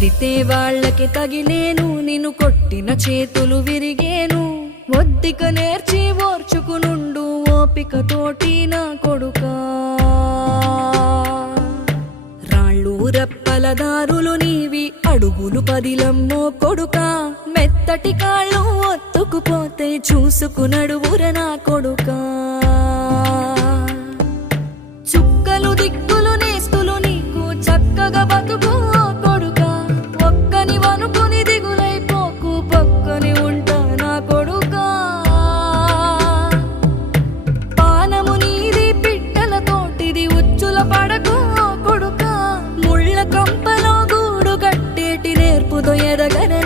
తిడితే వాళ్ళకి తగిలేను, నిన్ను కొట్టిన చేతులు విరిగేను. ఒద్దిక నేర్చి ఓర్చుకునుండు ఓపికతోటి నా కొడుకా. రాళ్ళు రప్పల దారులు నీవి, అడుగులు పదిలమ్మో కొడుకా. మెత్తటి కాళ్ళు ఒత్తుకుపోతే చూసుకునడువుర నా కొడుకా. చుక్కలు దిక్కులు నేస్తులు నీకు చక్కగా బతుకు కొడుకా. ఒక్కని వనుకుని దిగులైపోకు, పక్కని ఉంటా నా కొడుకా. పానము నీది పిట్టల తోటిది, ఉచ్చుల పడకు కొడుకా. ముళ్ళ కంపలో గూడు కట్టేటి నేర్పుతో ఎదగనే